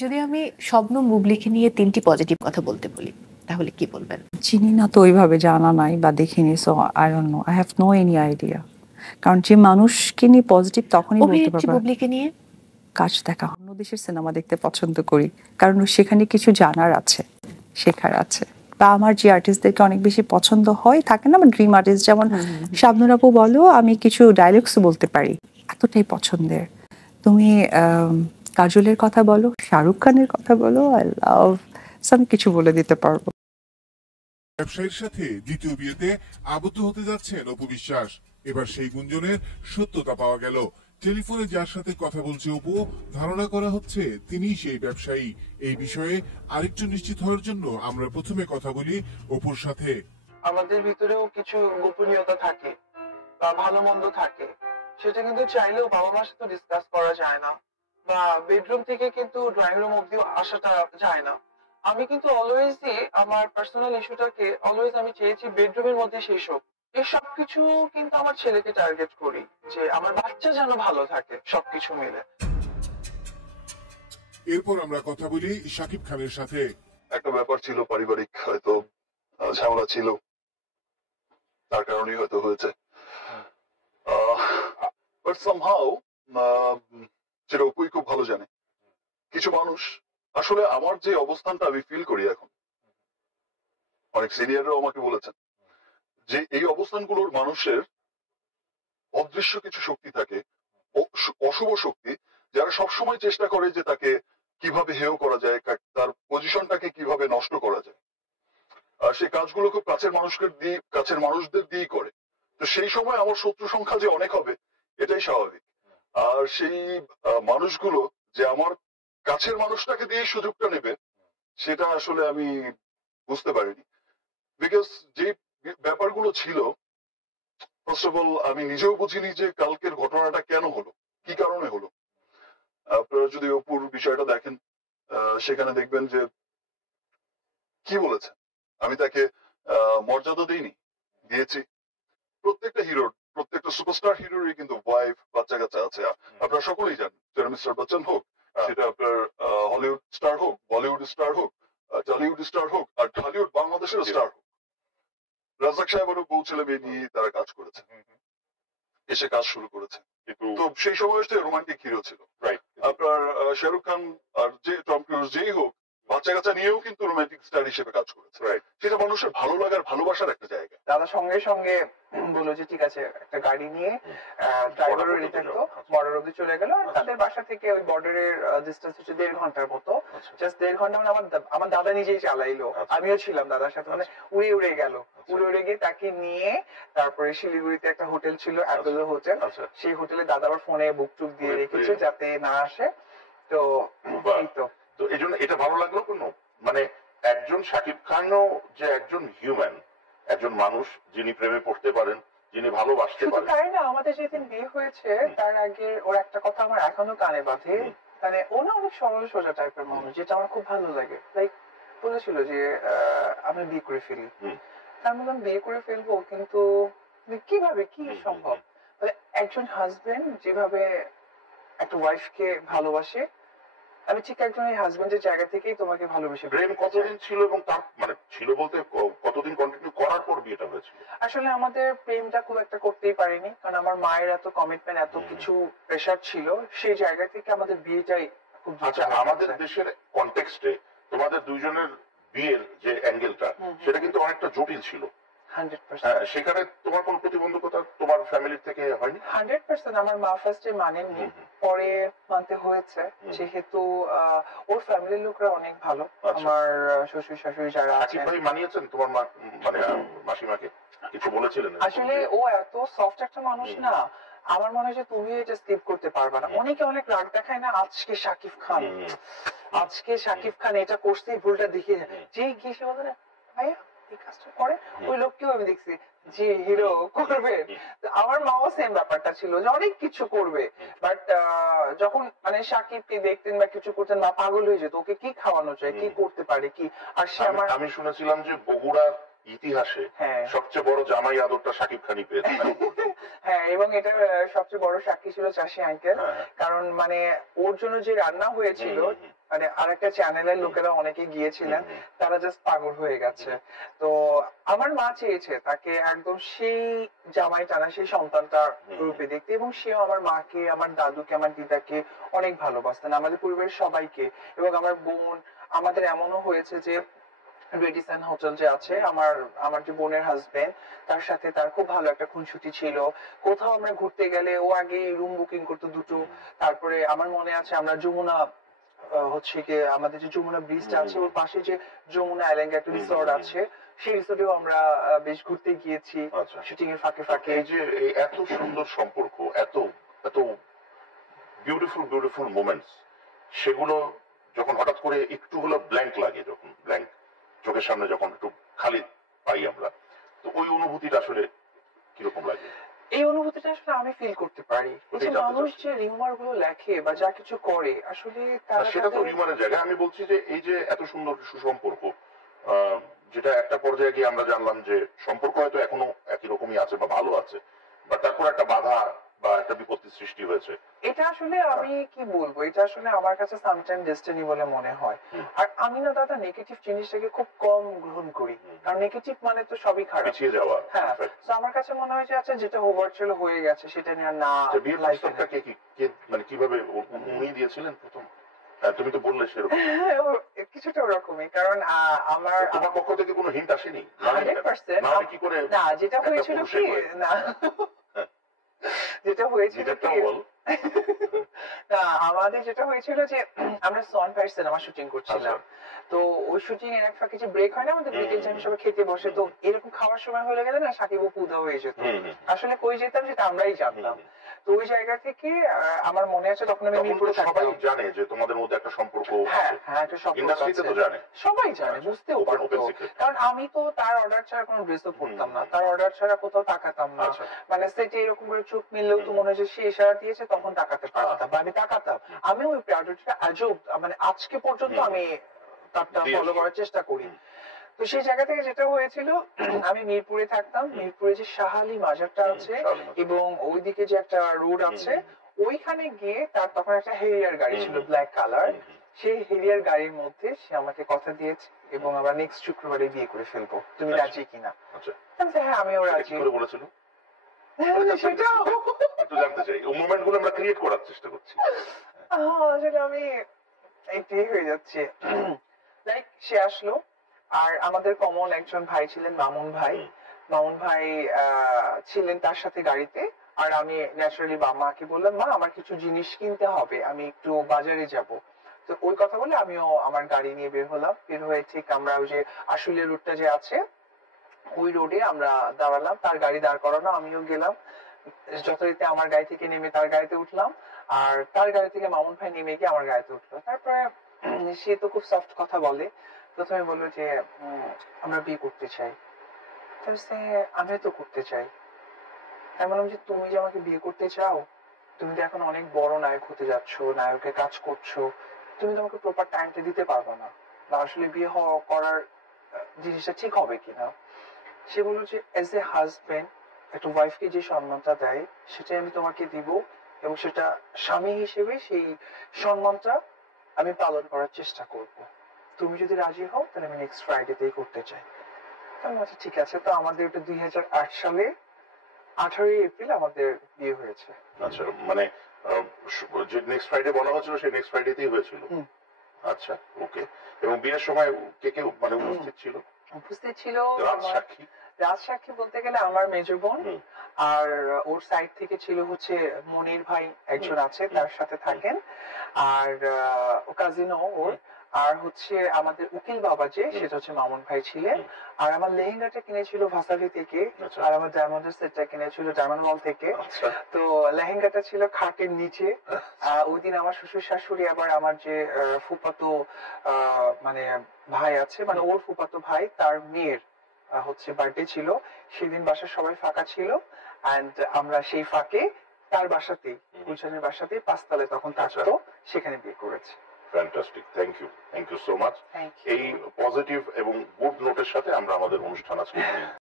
যদি আমি শবনম বুবলিকে নিয়ে ৩টি পজিটিভ কথা বলতে বলি, তাহলে কি বলবেন? চিনি না তো ওইভাবে, জানা নাই বা দেখিনি, so I don't know, I have no any idea. কারণ যে মানুষকে নিয়ে পজিটিভ তখনই বলতে অভিনেত্রী পারবা। বুবলিকে নিয়ে কাজ দেখা, অন্য দেশের সিনেমা দেখতে পছন্দ করি, কারণ সেখানে কিছু জানার আছে, শেখার আছে। বা আমার যে আর্টিস্টদেরকে অনেক বেশি পছন্দ হয়, থাকে না আমার ড্রিম আর্টিস্ট, যেমন শাবনূর আপু বলো, আমি কিছু ডায়লগস বলতে পারি, এতটাই পছন্দের। তুমি কাজলের কথা বলো, শাহরুখ খানের কথা বলো, আই লাভ, আমি কিছু বলে দিতে পারবো। ব্যবসায়ীর সাথে দ্বিতীয় বিয়েতে আবদ্ধ হতে যাচ্ছেন অপু বিশ্বাস। এবার সেই গুঞ্জনের সত্যতা পাওয়া গেল। টেলিফোনে যার সাথে কথা বলছে অপু, ধারণা করা হচ্ছে তিনিই সেই ব্যবসায়ী। এই বিষয়ে আরেকটু নিশ্চিত হওয়ার জন্য আমরা প্রথমে কথা বলি অপুর সাথে। আমাদের ভিতরেও কিছু গোপনীয়তা থাকে বা ভালো মন্দ থাকে, সেটা কিন্তু চাইলেও বাবা মার সাথে ডিসকাস করা যায় না, বা বেডরুম থেকে কিন্তু ড্রয়িং রুম অব্দি আসাটা যায় না। আমি কিন্তু অলওয়েজই আমার পার্সোনাল ইস্যুটাকে অলওয়েজ আমি চেয়েছি বেডরুমের মধ্যে শেষ হোক। এই সবকিছু কিন্তু আমার ছেলেকে টার্গেট করি, যে আমার বাচ্চা যেন ভালো থাকে সবকিছু মিলে। এরপর আমরা কথা বলি শাকিব খানের সাথে। একটা ব্যাপার ছিল, পারিবারিক হয়তো ঝামেলা ছিল, তার কারণেই হয়তো হয়েছে। বাট সামহাউ সেটা অপুই খুব ভালো জানে। কিছু মানুষ, আসলে আমার যে অবস্থানটা আমি ফিল করি এখন, অনেক সিনিয়ররাও আমাকে বলেছেন যে এই অবস্থানগুলোর মানুষের অদৃশ্য কিছু শক্তি থাকে, অশুভ শক্তি, যারা সবসময় চেষ্টা করে যে তাকে কিভাবে হেয় করা যায়, তার পজিশনটাকে কিভাবে নষ্ট করা যায়। আর সেই কাজগুলো খুব কাছের মানুষদের দিয়েই করে। তো সেই সময় আমার শত্রু সংখ্যা যে অনেক হবে, এটাই স্বাভাবিক। আর সেই মানুষগুলো যে আমার কাছের মানুষটাকে দিয়ে সুযোগটা নেবে, সেটা আসলে আমি বুঝতে পারিনি। বিকজ যে ব্যাপারগুলো ছিল, ফার্স্ট অফ অল আমি নিজেও বুঝিনি যে কালকের ঘটনাটা কেন হলো, কি কারণে হলো। আপনারা যদি অপুর বিষয়টা দেখেন, সেখানে দেখবেন যে কি বলেছে, আমি তাকে মর্যাদা দিইনি, দিয়েছি। প্রত্যেকটা হিরোর, প্রত্যেকটা সুপারস্টার হিরোরই কিন্তু ওয়াইফ, বাচ্চা কাচ্চা আছে। আপনারা সকলেই জানেন, সেটা মিস্টার বচ্চন হোক, সেটা আপনার হলিউড স্টার হোক, বলিউড স্টার হোক, টলিউড স্টার হোক, আর ঢালিউড বাংলাদেশের স্টার হোক। রাজাক সাহেবেরও বউ ছেলে মেয়ে নিয়ে তারা কাজ করেছে, এসে কাজ শুরু করেছে। তো সেই সময় রোমান্টিক হিরো ছিল। আপনার শাহরুখ খান আর যে টম ক্রুজ যেই হোক, বাচ্চা কাচ্চা নিয়েও কিন্তু রোমান্টিক স্টার হিসেবে কাজ করেছে। সেটা মানুষের ভালো লাগার, ভালোবাসার একটা জায়গা। দাদা সঙ্গে সঙ্গে বললো যে ঠিক আছে, একটা গাড়ি নিয়ে ড্রাইভারও রেডি থাকতো, বর্ডার অব্দি চলে গেল। আর তাদের বাসা থেকে ওই বর্ডারের ডিস্টেন্স হচ্ছে 1.5 ঘন্টার মতো। জাস্ট 1.5 ঘন্টা, মানে আমার দাদা নিজেই চালাইলো, আমিও ছিলাম দাদার সাথে, মানে উড়ে উড়ে গেল। উড়ে উড়ে গিয়ে তাকে নিয়ে তারপরে শিলিগুড়িতে একটা হোটেল ছিল, অ্যাপোলো হোটেল, সেই হোটেলে দাদা আবার ফোনে বুক টুক দিয়ে রেখেছে যাতে না আসে। তো এই তো এই জন্য এটা ভালো লাগলো কোনো, মানে একজন শাকিব খানও যে একজন হিউম্যান, একজন মানুষ যিনি প্রেমে পড়তে পারেন, যিনি ভালোবাসতে পারেন। তাই না, আমাদের যেদিন বিয়ে হয়েছে তার আগে ওর একটা কথা আমার এখনো কানে বাঁধে। মানে ও না অনেক সরল সোজা টাইপের মানুষ, যেটা আমার খুব ভালো লাগে। লাইক বলেছিল যে আমি বিয়ে করে ফেলি। তার মধ্যে আমি বিয়ে করে ফেলবো, কিন্তু কিভাবে, কি সম্ভব? একজন হাজবেন্ড যেভাবে একটা ওয়াইফকে ভালোবাসে, আমি ঠিক একজন হাজবেন্ডের জায়গা থেকেই তোমাকে ভালোবেসে। প্রেম কতদিন ছিল এবং তার মানে ছিল বলতে কতদিন কন্টিনিউ করার পর বিয়েটা হয়েছিল? আসলে আমাদের প্রেমটা খুব একটা করতেই পারিনি, কারণ আমার মায়ের এত কমিটমেন্ট, এত কিছু প্রেশার ছিল, সেই জায়গা থেকে আমাদের বিয়েটাই খুব। আচ্ছা, আমাদের দেশের কনটেক্সটে তোমাদের দুইজনের বিয়ের যে অ্যাঙ্গেলটা, সেটা কিন্তু অনেকটা জটিল ছিল। 100%। সেখানে তোমার কোনো প্রতিবন্ধকতা তোমার ফ্যামিলি থেকে হয়নি? 100%। আমার মা ফার্স্টে মানেননি, পরে মানতে হয়েছে, যেহেতু ওর ফ্যামিলির লোকরা অনেক ভালো। আমার শ্বশুর শাশুড়ি যারা আছেন, ভাই মানিয়েছেন তোমার মা, মানে মাসিমাকে কিছু বলেছিলেন? আসলে ও এত সফট একটা মানুষ না, আমার মনে হয় যে তুমি এটা স্কিপ করতে পারবে না। অনেকে অনেক রাগ দেখায় না, আজকে শাকিব খান, আজকে শাকিব খান এটা করছে, ভুলটা দেখিয়ে যে গিয়ে সে বলে ভাইয়া এই কাজটা করে, ওই লোককেও আমি দেখছি যে হিরো করবে। আমার মাও সেম ব্যাপারটা ছিল যে অনেক কিছু করবে, বাট যখন মানে শাকিবকে দেখতেন বা কিছু করতেন, মা পাগল হয়ে যেত, ওকে কি খাওয়ানো যায়, কি করতে পারে কি। আর সে আমি শুনেছিলাম যে বগুড়ার ইতিহাসে সবচেয়ে বড় জামাই আদরটা শাকিব খানই পেয়েছে। হ্যাঁ, এবং এটা সবচেয়ে বড় সাক্ষী ছিল চাষি আঙ্কেল। কারণ মানে ওর জন্য যে রান্না হয়েছিল, মানে আরেকটা চ্যানেলের লোকেরা অনেকে গিয়েছিলেন, তারা জাস্ট পাগল হয়ে গেছে। তো আমার মা চেয়েছে তাকে একদম সেই জামাই টানা সেই সন্তানটা রূপে দেখতে, এবং সেও আমার মাকে, আমার দাদুকে, আমার দিদাকে অনেক ভালোবাসতেন, আমাদের পরিবারের সবাইকে। এবং আমার বোন, আমাদের এমনও হয়েছে যে রেডিসন হোটেল যে আছে, আমার আমার যে বোনের হাজবেন্ড, তার সাথে তার খুব ভালো একটা খুনসুটি ছিল। কোথাও আমরা ঘুরতে গেলে ও আগে রুম বুকিং করতো দুটো। তারপরে আমার মনে আছে আমরা যমুনা হচ্ছে কি আমাদের যে যমুনা ব্রিজটা আছে ওর পাশে যে যমুনা আইল্যান্ড একটা রিসোর্ট আছে, সেই রিসোর্টেও আমরা বেশ ঘুরতে গিয়েছি শুটিং এর ফাঁকে ফাঁকে। এই যে এই এত সুন্দর সম্পর্ক, এত এত বিউটিফুল বিউটিফুল মোমেন্টস, সেগুলো যখন হঠাৎ করে একটু হলো ব্ল্যাঙ্ক লাগে, যখন ব্ল্যাঙ্ক চোখের সামনে যখন একটু খালি পাই আমরা, তো ওই অনুভূতিটা আসলে কিরকম লাগে? এই অনুভূতিটা আসলে আমি ফিল করতে পারি। কিছু মানুষ যে রিউমার গুলো লেখে বা যা কিছু করে, আসলে সেটা তো রিউমারের জায়গা। আমি বলছি যে এই যে এত সুন্দর সুসম্পর্ক, যেটা একটা পর্যায়ে গিয়ে আমরা জানলাম যে সম্পর্ক হয়তো এখনো একই রকমই আছে বা ভালো আছে, বা তারপর একটা বাধা বা একটা বিপত্তি সৃষ্টি হয়েছে। এটা আসলে আমি কি বলবো, এটা আসলে আমার কাছে সামটাইম ডেস্টিনি বলে মনে হয়। আর আমি না দাদা নেগেটিভ জিনিসটাকে খুব কম গ্রহণ করি, কারণ নেগেটিভ মানে তো সবই খারাপ, পিছিয়ে যাওয়া। হ্যাঁ, তো আমার কাছে মনে হয় যে আচ্ছা যেটা হওয়ার ছিল হয়ে গেছে, সেটা নিয়ে আর না। বিয়ের প্রস্তাবটা মানে কিভাবে উনি দিয়েছিলেন প্রথম? তুমি তো বললে সেরকম কিছুটা ওরকমই, কারণ আমার তোমার পক্ষ থেকে কোনো হিন্ট আসেনি? 100% কি করে না, যেটা হয়েছিল কি না, যেটা হয়েছিল কি না, আমাদের যেটা হয়েছিল যে আমরা সন ফায়ার সিনেমা শুটিং করছিলাম। তো ওই শুটিং এর এক ফাঁকে যে ব্রেক হয় না আমাদের, ব্রেকের টাইমে সবাই খেতে বসে, তো এরকম খাওয়ার সময় হয়ে গেলে না সাকিব ও পুদা হয়ে যেত। আসলে কই যেতাম সেটা আমরাই জানতাম। তো ওই জায়গা থেকে আমার মনে আছে তখন আমি মিরপুরে থাকতাম। সবাই জানে যে তোমাদের মধ্যে একটা সম্পর্ক আছে। হ্যাঁ, একটা সম্পর্ক ইন্ডাস্ট্রিতে তো জানে, সবাই জানে, বুঝতেও পারতো। কারণ আমি তো তার অর্ডার ছাড়া কোনো ড্রেসও পরতাম না, তার অর্ডার ছাড়া কোথাও তাকাতাম না। মানে সেটে এরকম করে চোখ মিললেও তো মনে হয় যে সে ইশারা দিয়েছে তখন তাকাতে পারতাম বা আমি তাকাতাম। আমি ওই প্রায়োরিটিটা আজও মানে আজকে পর্যন্ত আমি তারটা ফলো করার চেষ্টা করি। তো সেই জায়গা থেকে যেটা হয়েছিল, আমি মিরপুরে থাকতাম, মিরপুরে যে শাহালি মাজারটা আছে এবং ওইদিকে যে একটা রোড আছে, ওইখানে গিয়ে তার তখন একটা হেরিয়ার গাড়ি ছিল ব্ল্যাক কালার, সেই হেরিয়ার গাড়ির মধ্যে সে আমাকে কথা দিয়েছে এবং আমরা নেক্সট শুক্রবারে বিয়ে করে ফেলবো, তুমি রাজি কিনা? হ্যাঁ, আমিও রাজি। বলেছিল সেটাও একটু জানতে চাই, ওই মোমেন্ট গুলো আমরা ক্রিয়েট করার চেষ্টা করছি। আসলে আমি একটু হয়ে যাচ্ছে, লাইক সে আসলো, আর আমাদের কমন একজন ভাই ছিলেন মামুন ভাই। মামুন ভাই ছিলেন তার সাথে গাড়িতে, আর আমি ন্যাচারালি মাকে বললাম মা আমার কিছু জিনিস কিনতে হবে, আমি একটু বাজারে যাব। তো ওই কথা বলে আমিও আমার গাড়ি নিয়ে বের হলাম। বের হয়ে ঠিক আমরা ওই যে আশুলিয়া রোডটা যে আছে ওই রোডে আমরা দাঁড়ালাম, তার গাড়ি দাঁড় করানো, আমিও গেলাম যথারীতি আমার গাড়ি থেকে নেমে তার গাড়িতে উঠলাম, আর তার গাড়ি থেকে মামুন ভাই নেমে গিয়ে আমার গাড়িতে উঠলো। তারপরে সে তো খুব সফট কথা বলে, প্রথমে বললো যে আমরা বিয়ে করতে চাই। আমিও তো করতে চাই। আমি বললাম যে তুমি যে আমাকে বিয়ে করতে চাও, তুমি তো এখন অনেক বড় নায়ক হতে যাচ্ছ, নায়কের কাজ করছো, তুমি তো আমাকে প্রপার টাইমটা দিতে পারবে না, বা আসলে বিয়ে করার জিনিসটা ঠিক হবে কিনা। সে বললো যে এজ এ হাজবেন্ড একটা ওয়াইফকে যে সম্মানটা দেয় সেটাই আমি তোমাকে দিব, এবং সেটা স্বামী হিসেবে সেই সম্মানটা আমি পালন করার চেষ্টা করব। তুমি যদি রাজি হও তাহলে আমি নেক্সট ফ্রাইডেতেই করতে চাই। আচ্ছা ঠিক আছে। তো আমাদের এটা 2008 সালে 18 এপ্রিল আমাদের বিয়ে হয়েছে। আচ্ছা, মানে যে নেক্সট ফ্রাইডে বলা হয়েছিল সেই নেক্সট ফ্রাইডেতেই হয়েছিল। আচ্ছা, ওকে। এবং বিয়ের সময় কে কে মানে উপস্থিত ছিল? উপস্থিত ছিল রাজসাক্ষী। রাজসাক্ষী বলতে গেলে আমার মেজর বোন, আর ওর সাইড থেকে ছিল হচ্ছে মনির ভাই একজন আছে, তার সাথে থাকেন, আর ও কাজিনও ওর, আর হচ্ছে আমাদের উকিল বাবা যে সেটা হচ্ছে মামুন ভাই ছিলেন, আর আমার লেহেঙ্গাটা কিনেছিল ভাসালি থেকে, আর আমার ডায়মন্ডের সেটটা কিনেছিল ডায়মন্ড মল থেকে। তো লেহেঙ্গাটা ছিল খাটের নিচে। ওই দিন আমার শ্বশুর শাশুড়ি আবার আমার যে ফুফাতো মানে ভাই আছে, মানে ওর ফুফাতো ভাই তার মেয়ের হচ্ছে বার্থডে ছিল, সেদিন বাসা সবাই ফাঁকা ছিল, এন্ড আমরা সেই ফাঁকে তার বাসাতেই, গুলশানের বাসাতেই 5 তলায় তখন থাকতো, সেখানে বিয়ে করেছি। Fantastic, thank you so much. এই পজিটিভ এবং গুড নোটের সাথে আমরা আমাদের অনুষ্ঠান আজকে